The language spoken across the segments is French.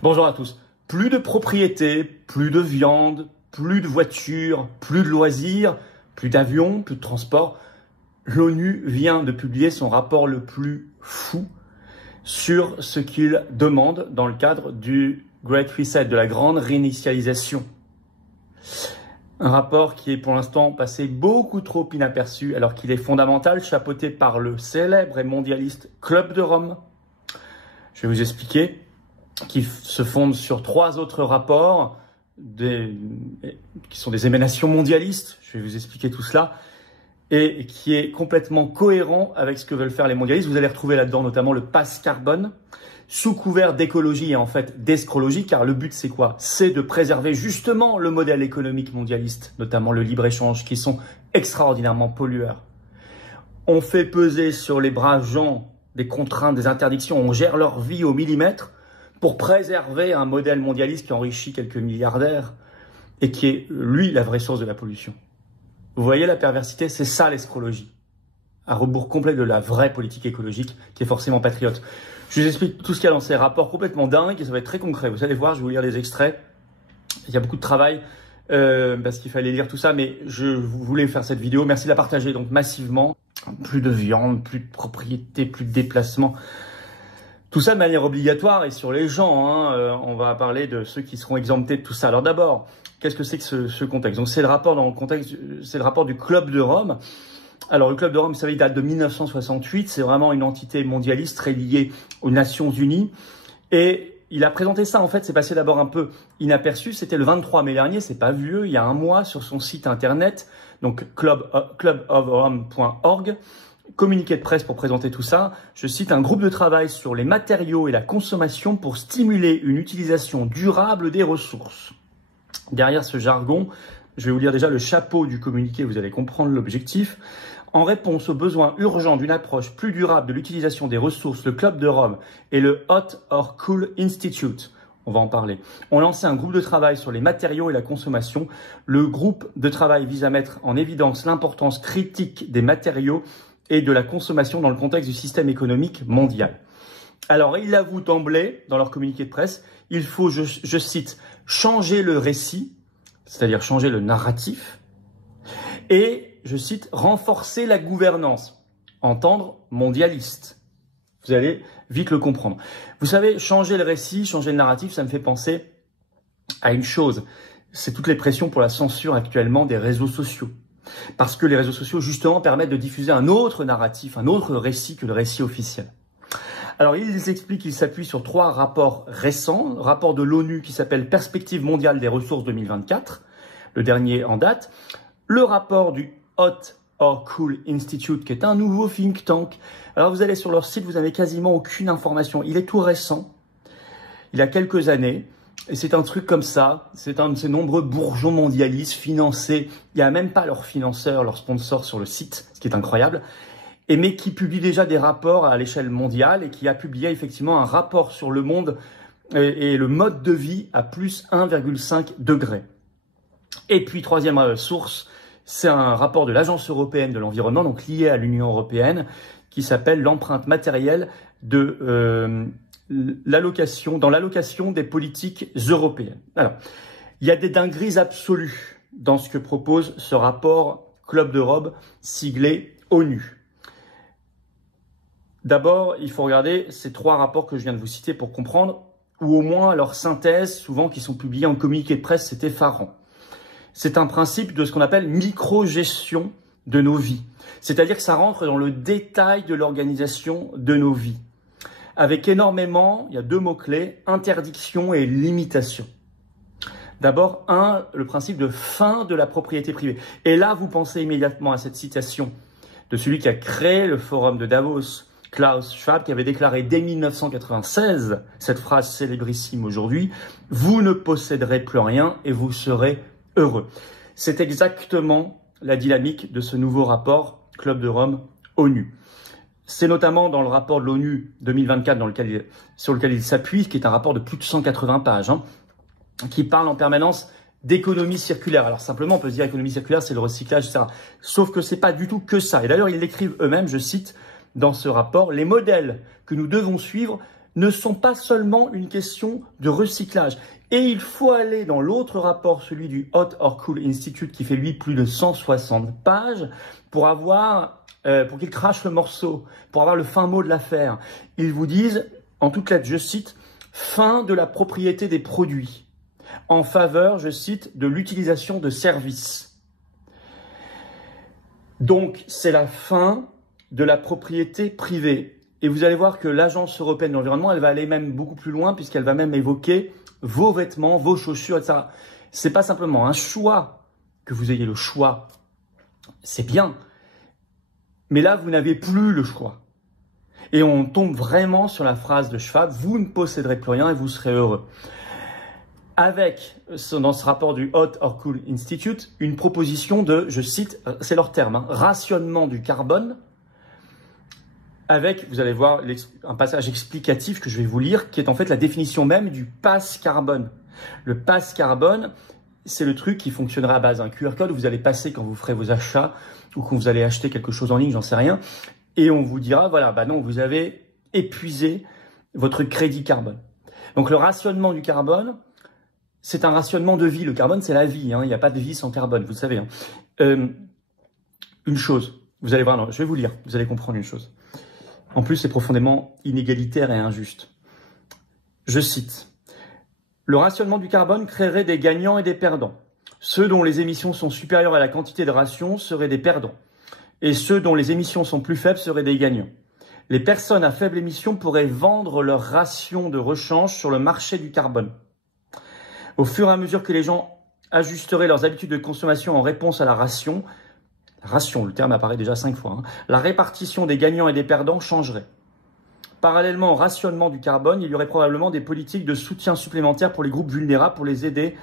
Bonjour à tous. Plus de propriété, plus de viande, plus de voitures, plus de loisirs, plus d'avions, plus de transport. L'ONU vient de publier son rapport le plus fou sur ce qu'il demande dans le cadre du Great Reset, de la grande réinitialisation. Un rapport qui est pour l'instant passé beaucoup trop inaperçu alors qu'il est fondamental, chapeauté par le célèbre et mondialiste Club de Rome. Je vais vous expliquer, qui se fonde sur 3 autres rapports qui sont des émanations mondialistes. Je vais vous expliquer tout cela et qui est complètement cohérent avec ce que veulent faire les mondialistes. Vous allez retrouver là-dedans notamment le pass carbone, sous couvert d'écologie et en fait d'escrologie, car le but c'est quoi? C'est de préserver justement le modèle économique mondialiste, notamment le libre-échange, qui sont extraordinairement pollueurs. On fait peser sur les braves gens des contraintes, des interdictions, on gère leur vie au millimètre pour préserver un modèle mondialiste qui enrichit quelques milliardaires et qui est, lui, la vraie source de la pollution. Vous voyez la perversité? C'est ça l'escrologie. À rebours complet de la vraie politique écologique qui est forcément patriote. Je vous explique tout ce qu'il y a dans ces rapports complètement dingues et ça va être très concret. Vous allez voir, je vais vous lire des extraits. Il y a beaucoup de travail parce qu'il fallait lire tout ça, mais je voulais faire cette vidéo. Merci de la partager donc massivement. Plus de viande, plus de propriété, plus de déplacement. Tout ça de manière obligatoire et sur les gens. On va parler de ceux qui seront exemptés de tout ça. Alors d'abord, qu'est-ce que c'est que ce contexte? Donc c'est le rapport dans le contexte, c'est le rapport du Club de Rome. Alors le Club de Rome, vous savez, il date de 1968. C'est vraiment une entité mondialiste très liée aux Nations Unies. Et il a présenté ça, en fait, c'est passé d'abord un peu inaperçu. C'était le 23 mai dernier, c'est pas vieux, il y a un mois, sur son site internet, donc clubofrome.org. Communiqué de presse pour présenter tout ça. Je cite: un groupe de travail sur les matériaux et la consommation pour stimuler une utilisation durable des ressources. Derrière ce jargon, je vais vous lire déjà le chapeau du communiqué, vous allez comprendre l'objectif. En réponse aux besoins urgents d'une approche plus durable de l'utilisation des ressources, le Club de Rome et le Hot or Cool Institute, on va en parler, ont lancé un groupe de travail sur les matériaux et la consommation. Le groupe de travail vise à mettre en évidence l'importance critique des matériaux et de la consommation dans le contexte du système économique mondial. Alors, ils l'avouent d'emblée dans leur communiqué de presse, il faut, je cite, changer le récit, c'est-à-dire changer le narratif, et, je cite, renforcer la gouvernance, entendre mondialiste. Vous allez vite le comprendre. Vous savez, changer le récit, changer le narratif, ça me fait penser à une chose, c'est toutes les pressions pour la censure actuellement des réseaux sociaux. Parce que les réseaux sociaux, justement, permettent de diffuser un autre narratif, un autre récit que le récit officiel. Alors, ils expliquent qu'ils s'appuient sur 3 rapports récents. Rapport de l'ONU qui s'appelle Perspective mondiale des ressources 2024, le dernier en date. Le rapport du Hot or Cool Institute, qui est un nouveau think tank. Alors, vous allez sur leur site, vous n'avez quasiment aucune information. Il est tout récent, il y a quelques années. Et c'est un truc comme ça, c'est un de ces nombreux bourgeons mondialistes financés. Il n'y a même pas leurs financeurs, leurs sponsors sur le site, ce qui est incroyable. Mais qui publie déjà des rapports à l'échelle mondiale et qui a publié effectivement un rapport sur le monde et le mode de vie à plus 1,5 degré. Et puis, troisième source, c'est un rapport de l'Agence européenne de l'environnement, donc lié à l'Union européenne, qui s'appelle l'empreinte matérielle de dans l'allocation des politiques européennes. Alors, il y a des dingueries absolues dans ce que propose ce rapport Club de Rome siglé ONU. D'abord, il faut regarder ces 3 rapports que je viens de vous citer pour comprendre, ou au moins leur synthèse, souvent qui sont publiés en communiqué de presse, c'est effarant. C'est un principe de ce qu'on appelle micro-gestion de nos vies. C'est-à-dire que ça rentre dans le détail de l'organisation de nos vies. Avec énormément, il y a 2 mots-clés, interdiction et limitation. D'abord, le principe de fin de la propriété privée. Et là, vous pensez immédiatement à cette citation de celui qui a créé le forum de Davos, Klaus Schwab, qui avait déclaré dès 1996, cette phrase célébrissime aujourd'hui, « Vous ne posséderez plus rien et vous serez heureux ». C'est exactement la dynamique de ce nouveau rapport Club de Rome ONU. C'est notamment dans le rapport de l'ONU 2024 sur lequel il s'appuie, qui est un rapport de plus de 180 pages, qui parle en permanence d'économie circulaire. Alors simplement, on peut se dire économie circulaire, c'est le recyclage, etc. Sauf que c'est pas du tout que ça. Et d'ailleurs, ils l'écrivent eux-mêmes, je cite dans ce rapport, les modèles que nous devons suivre ne sont pas seulement une question de recyclage. Et il faut aller dans l'autre rapport, celui du Hot or Cool Institute, qui fait lui plus de 160 pages, pour qu'ils crachent le morceau, pour avoir le fin mot de l'affaire. Ils vous disent, en toutes lettres, je cite, « fin de la propriété des produits » en faveur, je cite, de l'utilisation de services. Donc, c'est la fin de la propriété privée. Et vous allez voir que l'Agence européenne de l'environnement, elle va aller même beaucoup plus loin puisqu'elle va même évoquer vos vêtements, vos chaussures, etc. C'est pas simplement un choix, que vous ayez le choix, c'est bien. Mais là, vous n'avez plus le choix. Et on tombe vraiment sur la phrase de Schwab, vous ne posséderez plus rien et vous serez heureux. Avec, dans ce rapport du Hot or Cool Institute, une proposition de, je cite, c'est leur terme, hein, rationnement du carbone, avec, vous allez voir, un passage explicatif que je vais vous lire, qui est en fait la définition même du pass carbone. Le pass carbone, c'est le truc qui fonctionnera à base d'un QR code où vous allez passer quand vous ferez vos achats ou quand vous allez acheter quelque chose en ligne, j'en sais rien, et on vous dira, voilà, bah non, vous avez épuisé votre crédit carbone. Donc le rationnement du carbone, c'est un rationnement de vie. Le carbone, c'est la vie, hein. Il n'y a pas de vie sans carbone, vous le savez. Hein. Une chose, vous allez voir, non, je vais vous lire, vous allez comprendre une chose. En plus, c'est profondément inégalitaire et injuste. Je cite, « Le rationnement du carbone créerait des gagnants et des perdants. Ceux dont les émissions sont supérieures à la quantité de ration seraient des perdants. Et ceux dont les émissions sont plus faibles seraient des gagnants. Les personnes à faible émission pourraient vendre leur ration de rechange sur le marché du carbone. Au fur et à mesure que les gens ajusteraient leurs habitudes de consommation en réponse à la ration, le terme apparaît déjà 5 fois, hein, la répartition des gagnants et des perdants changerait. Parallèlement au rationnement du carbone, il y aurait probablement des politiques de soutien supplémentaires pour les groupes vulnérables pour les aider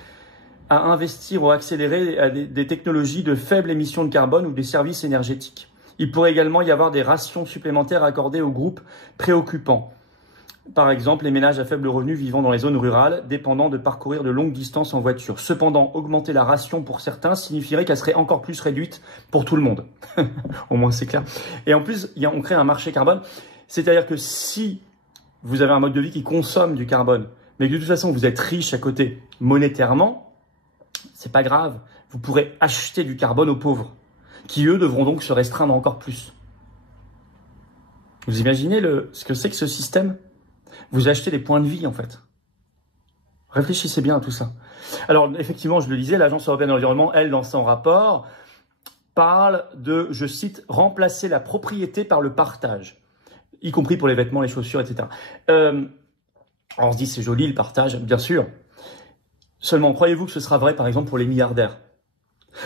à investir ou accélérer à des technologies de faible émission de carbone ou des services énergétiques. Il pourrait également y avoir des rations supplémentaires accordées aux groupes préoccupants. Par exemple, les ménages à faible revenu vivant dans les zones rurales, dépendant de parcourir de longues distances en voiture. Cependant, augmenter la ration pour certains signifierait qu'elle serait encore plus réduite pour tout le monde. Au moins, c'est clair. Et en plus, on crée un marché carbone. C'est-à-dire que si vous avez un mode de vie qui consomme du carbone, mais que de toute façon, vous êtes riche à côté monétairement, c'est pas grave. Vous pourrez acheter du carbone aux pauvres, qui eux devront donc se restreindre encore plus. Vous imaginez ce que c'est que ce système ? Vous achetez des points de vie, en fait. Réfléchissez bien à tout ça. Alors, effectivement, je le disais, l'Agence européenne de l'environnement, elle, dans son rapport, parle de, je cite, « remplacer la propriété par le partage », y compris pour les vêtements, les chaussures, etc. Alors, on se dit, c'est joli, le partage, bien sûr. Seulement, croyez-vous que ce sera vrai, par exemple, pour les milliardaires?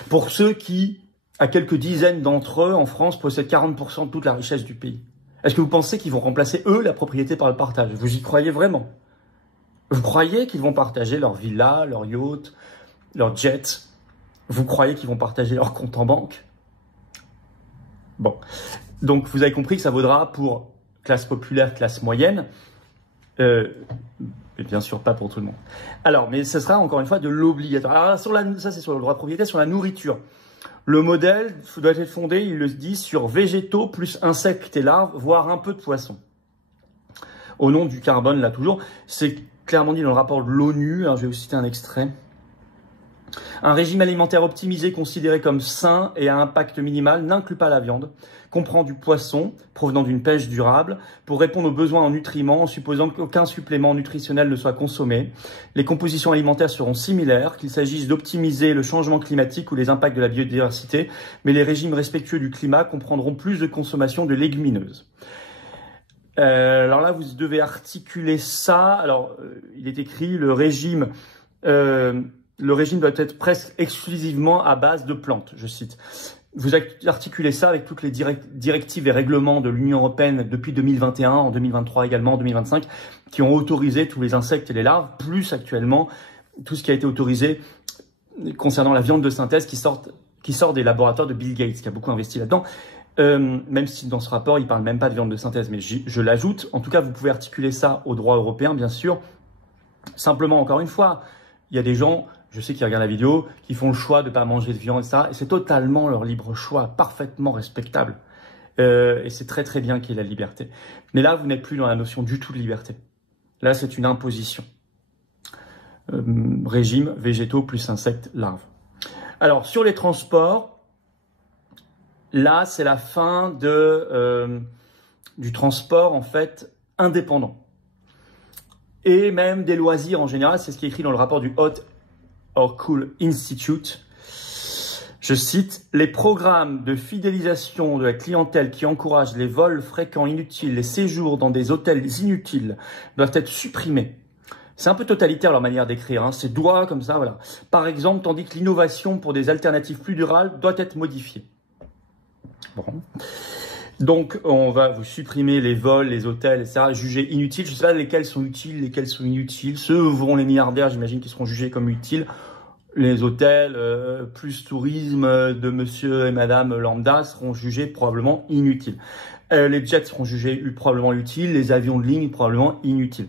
Pour ceux qui, à quelques dizaines d'entre eux, en France, possèdent 40% de toute la richesse du pays. Est-ce que vous pensez qu'ils vont remplacer, eux, la propriété par le partage? Vous y croyez vraiment? Vous croyez qu'ils vont partager leur villa, leur yacht, leur jet? Vous croyez qu'ils vont partager leur compte en banque? Bon. Donc, vous avez compris que ça vaudra pour classe populaire, classe moyenne. Mais bien sûr, pas pour tout le monde. Alors, mais ce sera encore une fois de l'obligatoire. Alors, ça, c'est sur le droit de propriété, sur la nourriture. Le modèle doit être fondé, il le dit, sur végétaux plus insectes et larves, voire un peu de poissons. Au nom du carbone, là toujours, c'est clairement dit dans le rapport de l'ONU, je vais vous citer un extrait. Un régime alimentaire optimisé considéré comme sain et à impact minimal n'inclut pas la viande, comprend du poisson provenant d'une pêche durable pour répondre aux besoins en nutriments en supposant qu'aucun supplément nutritionnel ne soit consommé. Les compositions alimentaires seront similaires, qu'il s'agisse d'optimiser le changement climatique ou les impacts de la biodiversité, mais les régimes respectueux du climat comprendront plus de consommation de légumineuses. Alors là, vous devez articuler ça. Alors, il est écrit le régime doit être presque exclusivement à base de plantes, je cite. Vous articulez ça avec toutes les directives et règlements de l'Union européenne depuis 2021, en 2023 également, en 2025, qui ont autorisé tous les insectes et les larves, plus actuellement tout ce qui a été autorisé concernant la viande de synthèse qui sort des laboratoires de Bill Gates, qui a beaucoup investi là-dedans. Même si dans ce rapport, il ne parle même pas de viande de synthèse, mais je l'ajoute. En tout cas, vous pouvez articuler ça au droit européen, bien sûr. Simplement, encore une fois, il y a des gens, je sais qui regardent la vidéo, qui font le choix de ne pas manger de viande, etc. Et c'est totalement leur libre choix, parfaitement respectable. Et c'est très très bien qu'il y ait la liberté. Mais là, vous n'êtes plus dans la notion du tout de liberté. Là, c'est une imposition. Régime végétaux plus insectes larves. Alors, sur les transports, là, c'est la fin du transport, en fait, indépendant. Et même des loisirs en général, c'est ce qui est écrit dans le rapport du Hot or Cool Institute. Je cite, « Les programmes de fidélisation de la clientèle qui encouragent les vols fréquents inutiles, les séjours dans des hôtels inutiles doivent être supprimés. » C'est un peu totalitaire leur manière d'écrire, hein. C'est doigt comme ça, voilà. Par exemple, tandis que l'innovation pour des alternatives plus durables doit être modifiée. Bon. Donc, on va vous supprimer les vols, les hôtels, etc., jugés inutiles. Je ne sais pas lesquels sont utiles, lesquels sont inutiles. Ceux vont les milliardaires, j'imagine, qui seront jugés comme utiles. Les hôtels, plus tourisme de monsieur et madame lambda seront jugés probablement inutiles. Les jets seront jugés probablement utiles. Les avions de ligne probablement inutiles.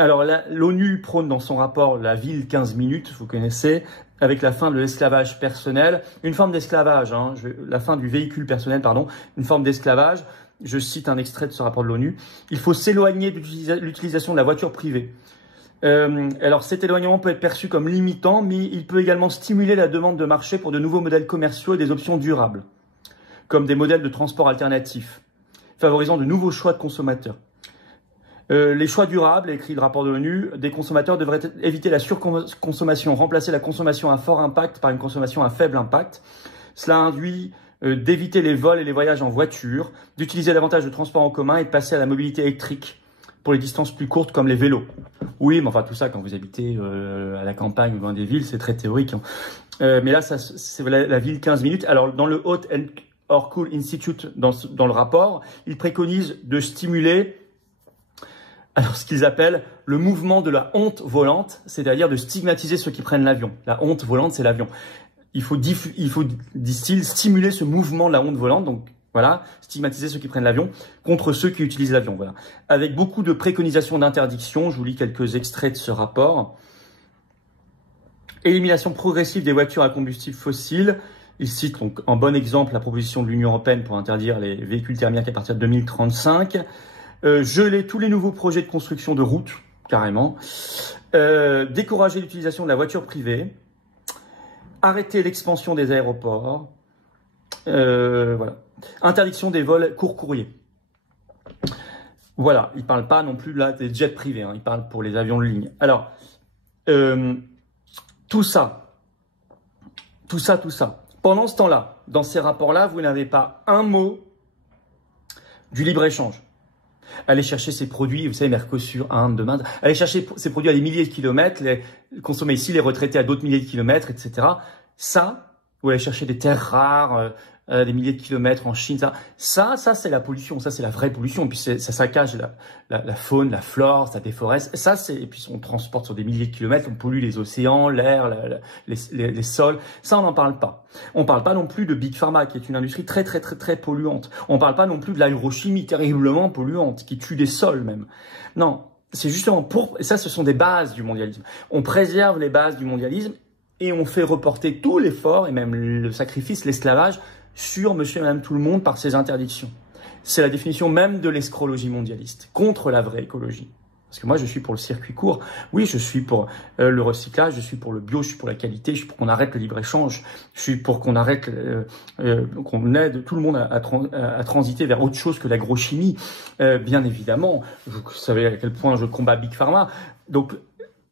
Alors, l'ONU prône dans son rapport la ville 15 minutes, vous connaissez, avec la fin de l'esclavage personnel, une forme d'esclavage, hein, la fin du véhicule personnel, pardon, une forme d'esclavage. Je cite un extrait de ce rapport de l'ONU. Il faut s'éloigner de l'utilisation de la voiture privée. Alors, cet éloignement peut être perçu comme limitant, mais il peut également stimuler la demande de marché pour de nouveaux modèles commerciaux et des options durables, comme des modèles de transport alternatifs, favorisant de nouveaux choix de consommateurs. Les choix durables, écrit le rapport de l'ONU, des consommateurs devraient éviter la surconsommation, remplacer la consommation à fort impact par une consommation à faible impact. Cela induit d'éviter les vols et les voyages en voiture, d'utiliser davantage de transports en commun et de passer à la mobilité électrique pour les distances plus courtes comme les vélos. Oui, mais enfin tout ça, quand vous habitez à la campagne ou dans des villes, c'est très théorique, hein. Mais là, c'est la ville 15 minutes. Alors, dans le Hot or Cool Institute, dans le rapport, ils préconisent de stimuler ce qu'ils appellent le mouvement de la honte volante, c'est-à-dire de stigmatiser ceux qui prennent l'avion. La honte volante, c'est l'avion. Il faut, disent-ils, stimuler ce mouvement de la honte volante, donc voilà, stigmatiser ceux qui prennent l'avion contre ceux qui utilisent l'avion, voilà. Avec beaucoup de préconisations d'interdiction, je vous lis quelques extraits de ce rapport. Élimination progressive des voitures à combustible fossile. Il cite donc en bon exemple la proposition de l'Union européenne pour interdire les véhicules thermiques à partir de 2035. Geler tous les nouveaux projets de construction de routes, carrément. Décourager l'utilisation de la voiture privée. Arrêter l'expansion des aéroports. Voilà. Interdiction des vols court courrier. Voilà, il ne parle pas non plus là des jets privés, hein, il parle pour les avions de ligne. Alors, tout ça. Pendant ce temps-là, dans ces rapports-là, vous n'avez pas un mot du libre-échange. Allez chercher ces produits, vous savez, Mercosur, Inde, demain, allez chercher ces produits à des milliers de kilomètres, les consommer ici, les retraités à d'autres milliers de kilomètres, etc. Ça, vous allez chercher des terres rares, des milliers de kilomètres en Chine, ça c'est la pollution, ça c'est la vraie pollution. Et puis ça saccage la faune, la flore, ça déforeste. Et puis on transporte sur des milliers de kilomètres, on pollue les océans, l'air, les sols. Ça on n'en parle pas. On parle pas non plus de Big Pharma, qui est une industrie très polluante. On parle pas non plus de l'agrochimie terriblement polluante, qui tue des sols même. Non, c'est justement et ça ce sont des bases du mondialisme. On préserve les bases du mondialisme et on fait reporter tout l'effort et même le sacrifice, l'esclavage sur monsieur et madame tout le monde par ces interdictions. C'est la définition même de l'escrologie mondialiste, contre la vraie écologie. Parce que moi, je suis pour le circuit court. Oui, je suis pour le recyclage, je suis pour le bio, je suis pour la qualité, je suis pour qu'on arrête le libre-échange, je suis pour qu'on arrête, qu'on aide tout le monde à transiter vers autre chose que l'agrochimie. Bien évidemment, vous savez à quel point je combats Big Pharma. Donc,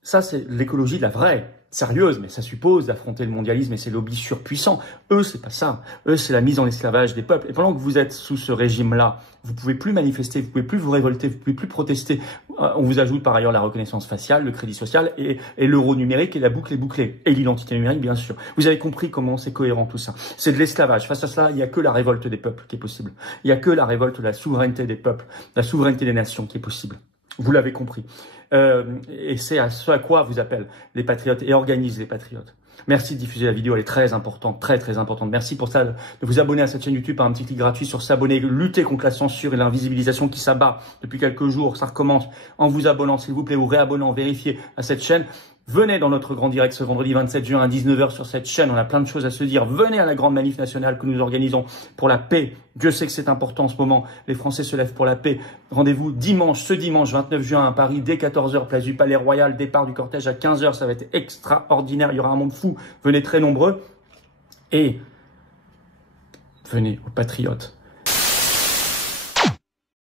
ça, c'est l'écologie de la vraie. Sérieuse, mais ça suppose d'affronter le mondialisme et ses lobbies surpuissants. Eux, c'est pas ça. Eux, c'est la mise en esclavage des peuples. Et pendant que vous êtes sous ce régime-là, vous pouvez plus manifester, vous pouvez plus vous révolter, vous pouvez plus protester. On vous ajoute par ailleurs la reconnaissance faciale, le crédit social et l'euro numérique et la boucle est bouclée. Et l'identité numérique, bien sûr. Vous avez compris comment c'est cohérent tout ça. C'est de l'esclavage. Face à cela, il n'y a que la révolte des peuples qui est possible. Il n'y a que la révolte de la souveraineté des peuples, la souveraineté des nations qui est possible. Vous l'avez compris. Et c'est à ce à quoi vous appellent les patriotes et organisent les patriotes. Merci de diffuser la vidéo, elle est très importante, très très importante. Merci pour ça, de vous abonner à cette chaîne YouTube par un petit clic gratuit sur s'abonner, lutter contre la censure et l'invisibilisation qui s'abat depuis quelques jours. Ça recommence en vous abonnant, s'il vous plaît, ou réabonnant, vérifiez à cette chaîne. Venez dans notre grand direct ce vendredi 27 juin à 19 h sur cette chaîne. On a plein de choses à se dire. Venez à la grande manif nationale que nous organisons pour la paix. Dieu sait que c'est important en ce moment. Les Français se lèvent pour la paix. Rendez-vous ce dimanche 29 juin à Paris dès 14 h, place du Palais Royal. Départ du cortège à 15 h. Ça va être extraordinaire. Il y aura un monde fou. Venez très nombreux. Et venez aux patriotes.